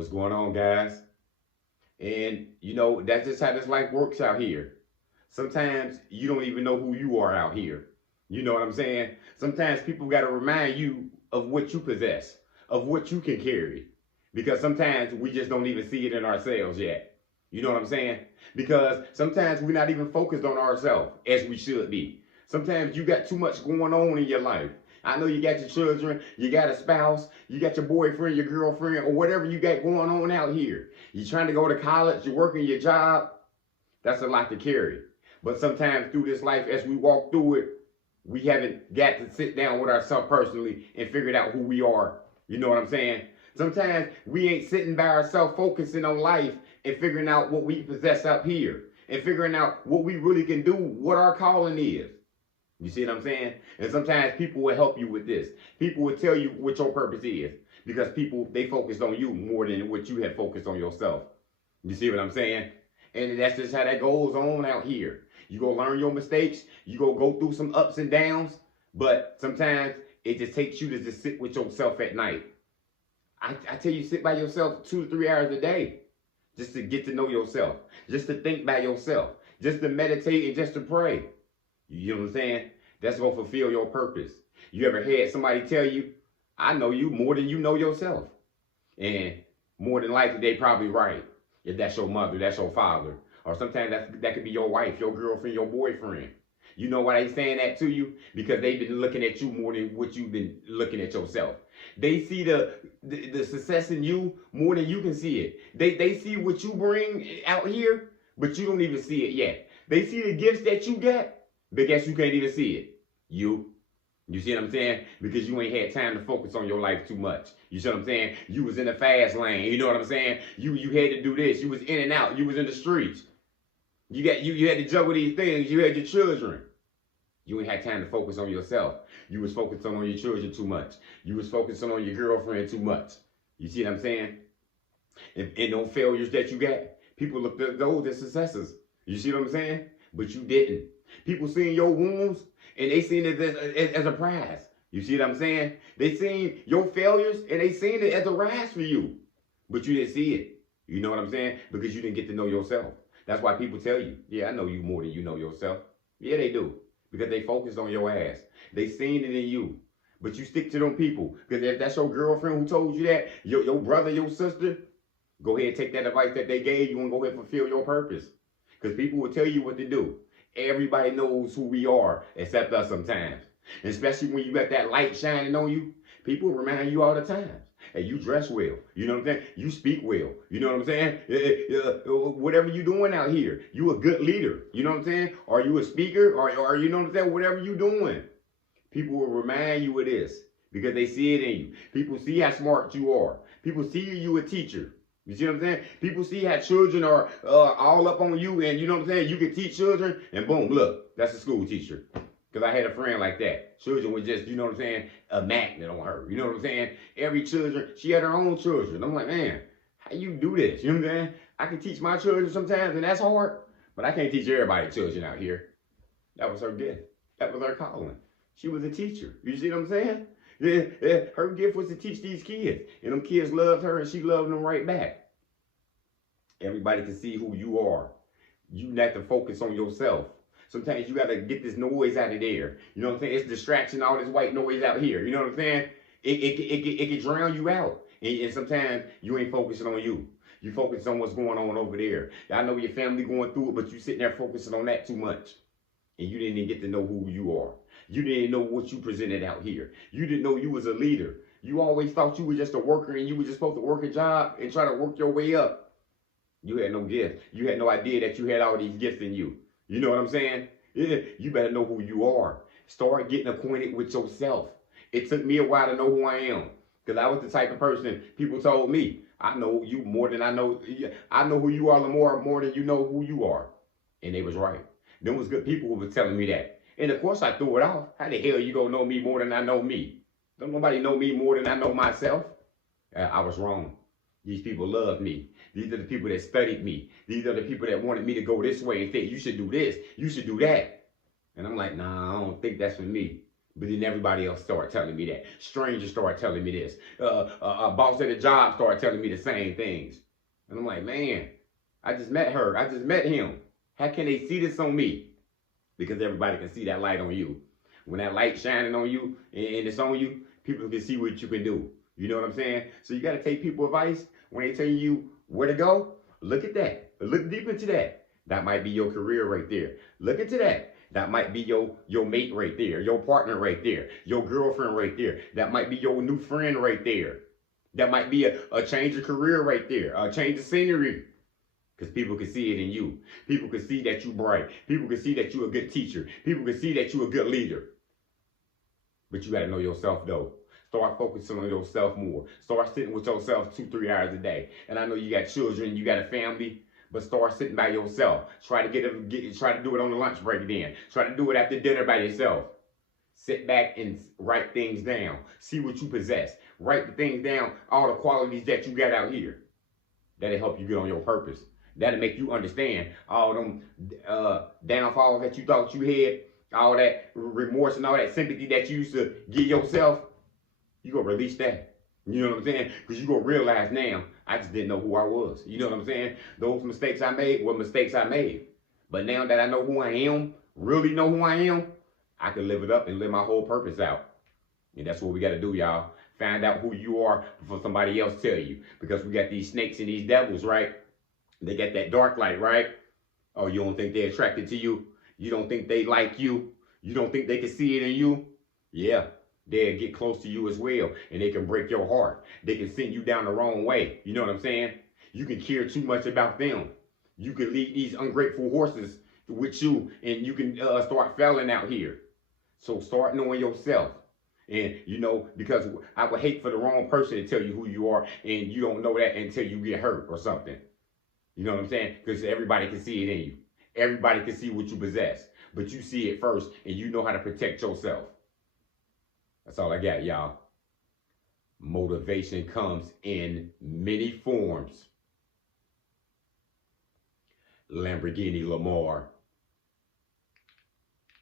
What's going on, guys? And that's just how this life works out here. Sometimes you don't even know who you are out here. You know what I'm saying? Sometimes people got to remind you of what you possess, of what you can carry. Because sometimes we just don't even see it in ourselves yet. You know what I'm saying? Because sometimes we're not even focused on ourselves as we should be. Sometimes you got too much going on in your life. I know you got your children, you got a spouse, you got your boyfriend, your girlfriend, or whatever you got going on out here. You're trying to go to college, you're working your job. That's a lot to carry. But sometimes through this life, as we walk through it, we haven't got to sit down with ourselves personally and figure out who we are. You know what I'm saying? Sometimes we ain't sitting by ourselves focusing on life and figuring out what we possess up here and figuring out what we really can do, what our calling is. You see what I'm saying? And sometimes people will help you with this. People will tell you what your purpose is because people, they focused on you more than what you had focused on yourself. You see what I'm saying? And that's just how that goes on out here. You go learn your mistakes. You go through some ups and downs. But sometimes it just takes you to just sit with yourself at night. I tell you, sit by yourself 2 to 3 hours a day just to get to know yourself, just to think by yourself, just to meditate and just to pray. You know what I'm saying? That's going to fulfill your purpose. You ever had somebody tell you, I know you more than you know yourself? And more than likely, they probably right. If that's your mother, that's your father. Or sometimes that could be your wife, your girlfriend, your boyfriend. You know why they saying that to you? Because they've been looking at you more than what you've been looking at yourself. They see the success in you more than you can see it. They see what you bring out here, but you don't even see it yet. They see the gifts that you got, but guess you can't even see it. You see what I'm saying? Because you ain't had time to focus on your life too much. You see what I'm saying? You was in the fast lane. You know what I'm saying? You had to do this. You was in and out. You was in the streets. You had to juggle these things. You had your children. You ain't had time to focus on yourself. You was focusing on your children too much. You was focusing on your girlfriend too much. You see what I'm saying? And those failures that you got, people look at those as successes. You see what I'm saying? But you didn't. People seen your wounds and they seen it as a prize. You see what I'm saying? They seen your failures and they seen it as a rise for you. But you didn't see it. You know what I'm saying? Because you didn't get to know yourself. That's why people tell you, yeah, I know you more than you know yourself. Yeah, they do. Because they focused on your ass. They seen it in you. But you stick to them people. Because if that's your girlfriend who told you that, your brother, your sister, go ahead and take that advice that they gave you and go ahead and fulfill your purpose. Because people will tell you what to do. Everybody knows who we are, except us sometimes. Especially when you got that light shining on you, people remind you all the time. Hey, you dress well. You know what I'm saying? You speak well. You know what I'm saying? Whatever you doing out here, you a good leader. You know what I'm saying? Are you a speaker? Or you know what I'm saying? Whatever you doing, people will remind you of this because they see it in you. People see how smart you are. People see you a teacher. You see what I'm saying? People see how children are all up on you, and you know what I'm saying? You can teach children, and boom, look, that's a school teacher. Because I had a friend like that. Children were just, you know what I'm saying, a magnet on her. You know what I'm saying? Every children, she had her own children. I'm like, man, how you do this? You know what I'm saying? I can teach my children sometimes, and that's hard. But I can't teach everybody's children out here. That was her gift. That was her calling. She was a teacher. You see what I'm saying? Yeah, her gift was to teach these kids. And them kids loved her, and she loved them right back. Everybody can see who you are. You have to focus on yourself. Sometimes you got to get this noise out of there. You know what I'm saying? It's distraction, all this white noise out here. You know what I'm saying? It can drown you out. And sometimes you ain't focusing on you. You focus on what's going on over there. I know your family going through it, but you sitting there focusing on that too much. And you didn't even get to know who you are. You didn't know what you presented out here. You didn't know you was a leader. You always thought you were just a worker and you were just supposed to work a job and try to work your way up. You had no gift. You had no idea that you had all these gifts in you. You know what I'm saying? Yeah, you better know who you are. Start getting acquainted with yourself. It took me a while to know who I am. Because I was the type of person people told me, I know you more than I know. I know who you are more than you know who you are. And they was right. Them was good people who was telling me that. And of course I threw it off. How the hell you gonna know me more than I know me? Don't nobody know me more than I know myself. I was wrong. These people love me. These are the people that studied me. These are the people that wanted me to go this way and think you should do this, you should do that. And I'm like, nah, I don't think that's for me. But then everybody else started telling me that. Strangers started telling me this. A boss at a job started telling me the same things. And I'm like, man, I just met her. I just met him. How can they see this on me? Because everybody can see that light on you. When that light shining on you and it's on you, people can see what you can do. You know what I'm saying? So you got to take people advice when they tell you where to go. Look at that. Look deep into that. That might be your career right there. Look into that. That might be your mate right there, your partner right there, your girlfriend right there. That might be your new friend right there. That might be a change of career right there, a change of scenery. Because people can see it in you. People can see that you're bright. People can see that you're a good teacher. People can see that you're a good leader. But you got to know yourself though. Start focusing on yourself more. Start sitting with yourself 2-3 hours a day. And I know you got children, you got a family, but start sitting by yourself. Try to try to do it on the lunch break then. Try to do it after dinner by yourself. Sit back and write things down. See what you possess. Write the things down, all the qualities that you got out here. That'll help you get on your purpose. That'll make you understand all them downfalls that you thought you had, all that remorse and all that sympathy that you used to give yourself. You gonna release that. You know what I'm saying? Because you gonna realize now, I just didn't know who I was. You know what I'm saying? Those mistakes I made were mistakes I made. But now that I know who I am, really know who I am, I can live it up and live my whole purpose out. And that's what we got to do, y'all. Find out who you are before somebody else tell you. Because we got these snakes and these devils, right? They got that dark light, right? Oh, you don't think they're attracted to you? You don't think they like you? You don't think they can see it in you? Yeah, they'll get close to you as well. And they can break your heart. They can send you down the wrong way. You know what I'm saying? You can care too much about them. You can lead these ungrateful horses with you, and you can start failing out here. So start knowing yourself. And you know, because I would hate for the wrong person to tell you who you are, and you don't know that until you get hurt or something. You know what I'm saying? Because everybody can see it in you. Everybody can see what you possess. But you see it first, and you know how to protect yourself. That's all I got, y'all. Motivation comes in many forms. Lamborghini Lamar.